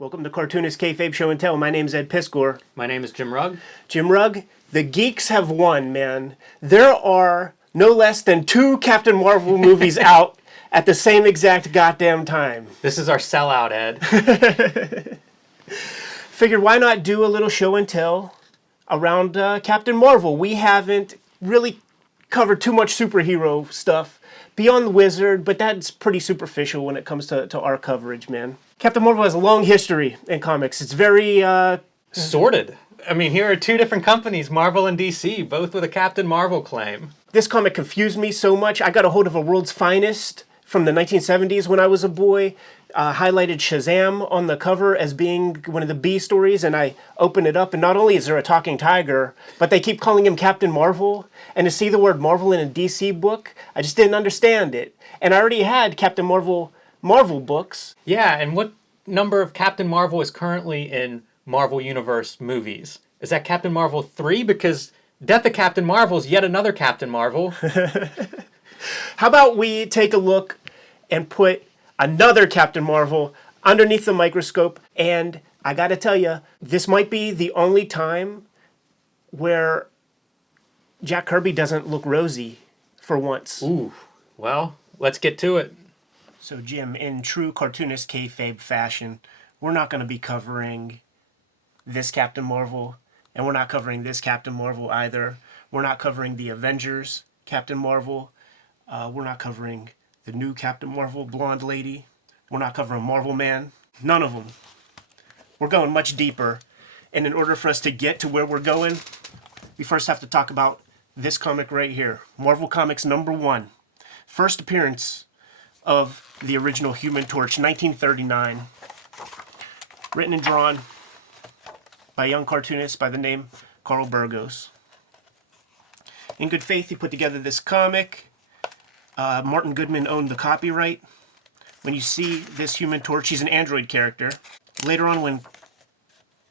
Welcome to Cartoonist Kayfabe Show and Tell. My name's Ed Piskor. My name is Jim Rugg. Jim Rugg, the geeks have won, man. There are no less than 2 Captain Marvel movies out at the same exact goddamn time. This is our sellout, Ed. Figured why not do a little show and tell around Captain Marvel. We haven't really covered too much superhero stuff beyond the Wizard, but that's pretty superficial when it comes to our coverage, man. Captain Marvel has a long history in comics. It's very... Sorted. I mean, here are 2 different companies, Marvel and DC, both with a Captain Marvel claim. This comic confused me so much. I got a hold of a World's Finest from the 1970s when I was a boy, highlighted Shazam on the cover as being one of the B stories, and I open it up, and not only is there a talking tiger, but they keep calling him Captain Marvel, and to see the word Marvel in a DC book, I just didn't understand it. And I already had Captain Marvel books. Yeah, and what number of Captain Marvel is currently in Marvel Universe movies? Is that Captain Marvel 3? Because Death of Captain Marvel is yet another Captain Marvel. How about we take a look and put another Captain Marvel underneath the microscope? And I gotta tell you, this might be the only time where Jack Kirby doesn't look rosy for once. Ooh, well, let's get to it. So Jim, in true cartoonist kayfabe fashion, we're not going to be covering this Captain Marvel, and we're not covering this Captain Marvel either. We're not covering the Avengers Captain Marvel. We're not covering the new Captain Marvel blonde lady. We're not covering Marvel Man. None of them. We're going much deeper, and in order for us to get to where we're going, we first have to talk about this comic right here, Marvel Comics #1. First appearance of the original Human Torch, 1939. Written and drawn by a young cartoonist by the name Carl Burgos. In good faith, he put together this comic. Martin Goodman owned the copyright. When you see this Human Torch, he's an android character. Later on, when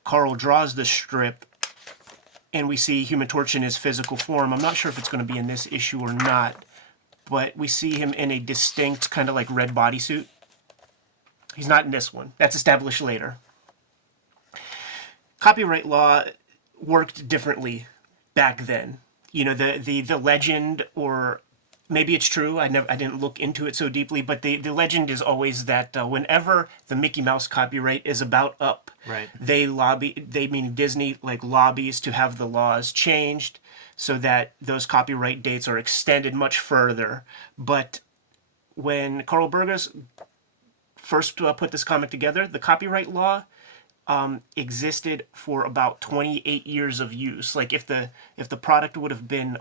Carl draws the strip and we see Human Torch in his physical form, I'm not sure if it's going to be in this issue or not, but we see him in a distinct kind of like red bodysuit. He's not in this one. That's established later. Copyright law worked differently back then. You know, the legend, or maybe it's true, I didn't look into it so deeply, but the legend is always that whenever the Mickey Mouse copyright is about up, right, meaning Disney, like, lobbies to have the laws changed so that those copyright dates are extended much further. But when Carl Burgos first put this comic together, the copyright law existed for about 28 years of use. Like, if the product would have been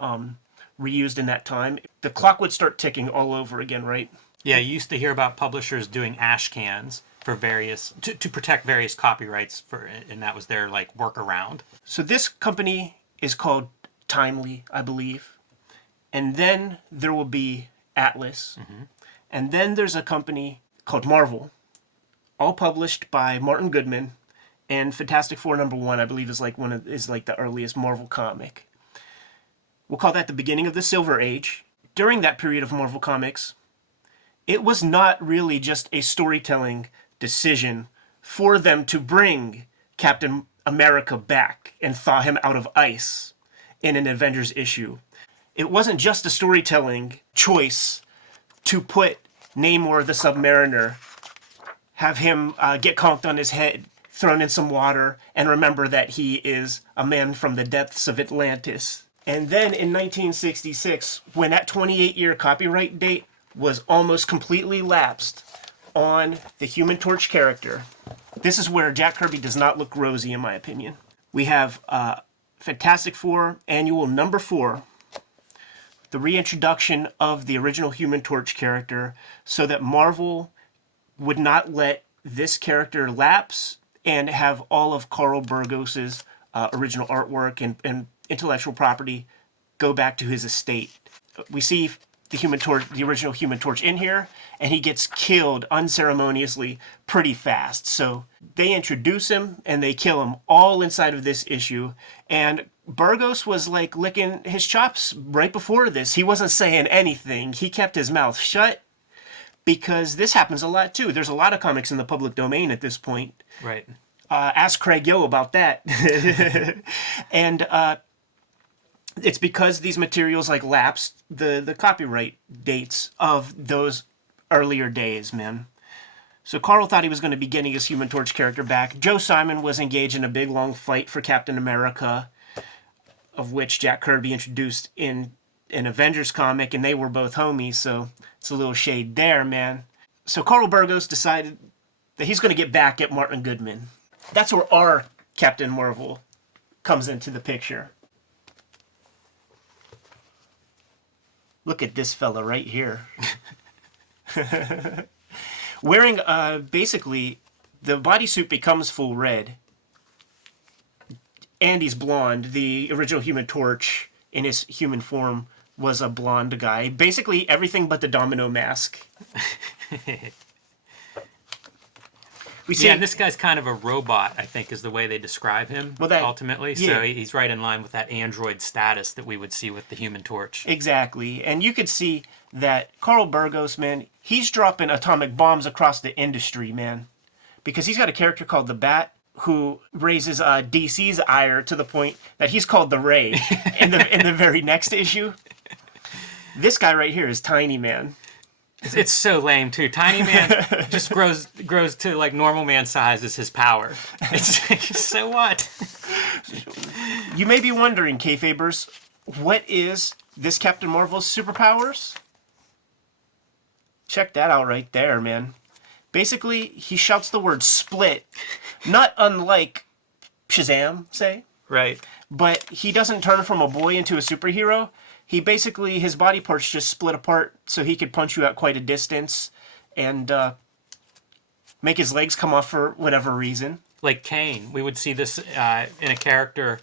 reused in that time, the clock would start ticking all over again, right? Yeah, you used to hear about publishers doing ash cans for various to protect various copyrights and that was their like workaround. So this company is called Timely, I believe, and then there will be Atlas, and then there's a company called Marvel, all published by Martin Goodman, and Fantastic Four #1, I believe, is like the earliest Marvel comic. We'll call that the beginning of the Silver Age. During that period of Marvel Comics, it was not really just a storytelling decision for them to bring Captain America back and thaw him out of ice in an Avengers issue. It wasn't just a storytelling choice to put Namor the Submariner, have him get conked on his head, thrown in some water, and remember that he is a man from the depths of Atlantis. And then in 1966, when that 28-year copyright date was almost completely lapsed on the Human Torch character, this is where Jack Kirby does not look rosy, in my opinion. We have Fantastic Four Annual #4, the reintroduction of the original Human Torch character so that Marvel would not let this character lapse and have all of Carl Burgos's original artwork and intellectual property go back to his estate. We see the original Human Torch in here, and he gets killed unceremoniously pretty fast. So they introduce him and they kill him all inside of this issue. And Burgos was like licking his chops right before this. He wasn't saying anything. He kept his mouth shut. because this happens a lot too. There's a lot of comics in the public domain at this point. Right. Ask Craig Yo about that. And it's because these materials like lapsed the copyright dates of those earlier days, man. So Carl thought he was going to be getting his Human Torch character back. Joe Simon was engaged in a big long fight for Captain America, of which Jack Kirby introduced in an Avengers comic, and they were both homies, so it's a little shade there, man. So Carl Burgos decided that he's going to get back at Martin Goodman. That's where our Captain Marvel comes into the picture. Look at this fella right here. Wearing, basically, the bodysuit becomes full red. And he's blonde. The original Human Torch, in his human form, was a blonde guy. Basically, everything but the domino mask. And this guy's kind of a robot, I think, is the way they describe him, ultimately. Yeah. So he's right in line with that android status that we would see with the Human Torch. Exactly. And you could see that Carl Burgos, man, he's dropping atomic bombs across the industry, man. Because he's got a character called the Bat who raises DC's ire to the point that he's called the Ray in the very next issue. This guy right here is Tiny Man. It's so lame too. Tiny Man just grows to like normal man size is his power. It's like, so what? You may be wondering, Kayfabers, what is this Captain Marvel's superpowers? Check that out right there, man. Basically, he shouts the word split, not unlike Shazam, say. Right. But he doesn't turn from a boy into a superhero. He basically, his body parts just split apart so he could punch you at quite a distance and make his legs come off for whatever reason. Like Kane. We would see this in a character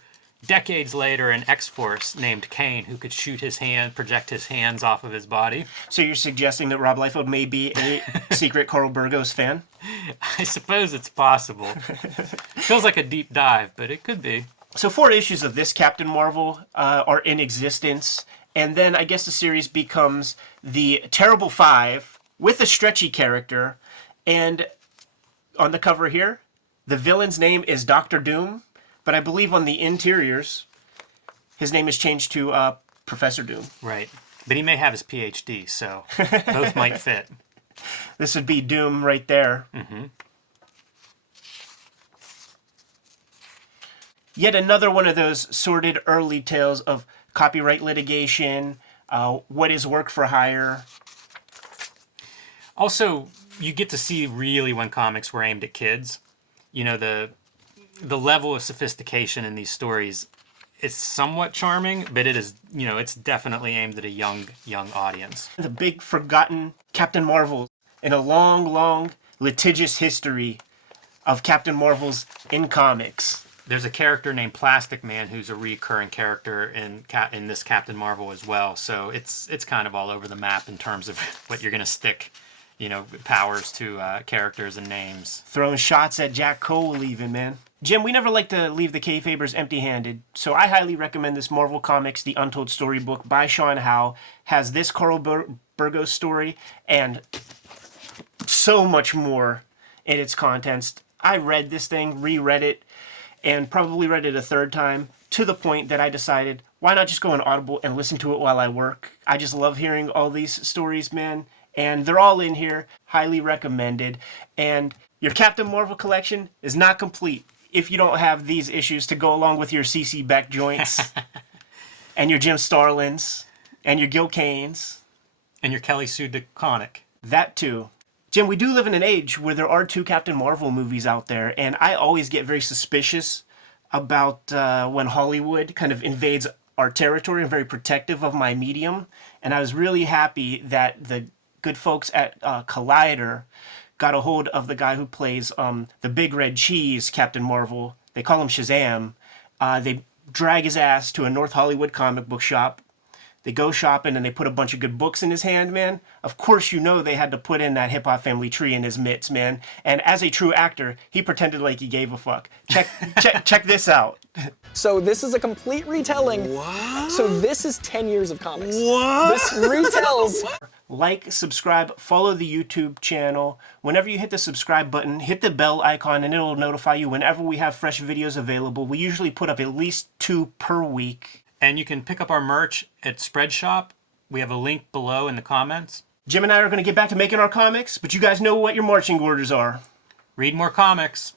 decades later in X-Force named Kane, who could shoot his hand, project his hands off of his body. So you're suggesting that Rob Liefeld may be a secret Carl Burgos fan? I suppose it's possible. Feels like a deep dive, but it could be. So 4 issues of this Captain Marvel are in existence, and then I guess the series becomes the Terrible 5 with a stretchy character, and on the cover here, the villain's name is Dr. Doom, but I believe on the interiors, his name is changed to Professor Doom. Right, but he may have his PhD, so both might fit. This would be Doom right there. Mm-hmm. Yet another one of those sordid early tales of copyright litigation, what is work for hire. Also, you get to see really when comics were aimed at kids. You know, the level of sophistication in these stories is somewhat charming, but it is, you know, it's definitely aimed at a young audience. The big forgotten Captain Marvel in a long, long litigious history of Captain Marvels in comics. There's a character named Plastic Man who's a recurring character in this Captain Marvel as well. So it's kind of all over the map in terms of what you're going to stick, you know, powers to characters and names. Throwing shots at Jack Cole even, man. Jim, we never like to leave the Kayfabers empty-handed, so I highly recommend this Marvel Comics The Untold Storybook by Sean Howe. Has this Carl Burgos story and so much more in its contents. I read this thing, reread it, and probably read it a third time, to the point that I decided, why not just go on Audible and listen to it while I work? I just love hearing all these stories, man. And they're all in here, highly recommended. And your Captain Marvel collection is not complete if you don't have these issues to go along with your C.C. Beck joints, and your Jim Starlins, and your Gil Kanes. And your Kelly Sue DeConnick. That too. Jim, we do live in an age where there are 2 Captain Marvel movies out there, and I always get very suspicious about when Hollywood kind of invades our territory and very protective of my medium. And I was really happy that the good folks at Collider got a hold of the guy who plays the Big Red Cheese Captain Marvel. They call him Shazam. They drag his ass to a North Hollywood comic book shop. They go shopping and they put a bunch of good books in his hand, man. Of course, you know they had to put in that Hip Hop Family Tree in his mitts, man. And as a true actor, he pretended like he gave a fuck. Check this out. So this is a complete retelling. What? So this is 10 years of comics. What? This retells. like, subscribe, follow the YouTube channel. Whenever you hit the subscribe button, hit the bell icon and it'll notify you whenever we have fresh videos available. We usually put up at least 2 per week. And you can pick up our merch at Spreadshop. We have a link below in the comments. Jim and I are going to get back to making our comics, but you guys know what your marching orders are. Read more comics.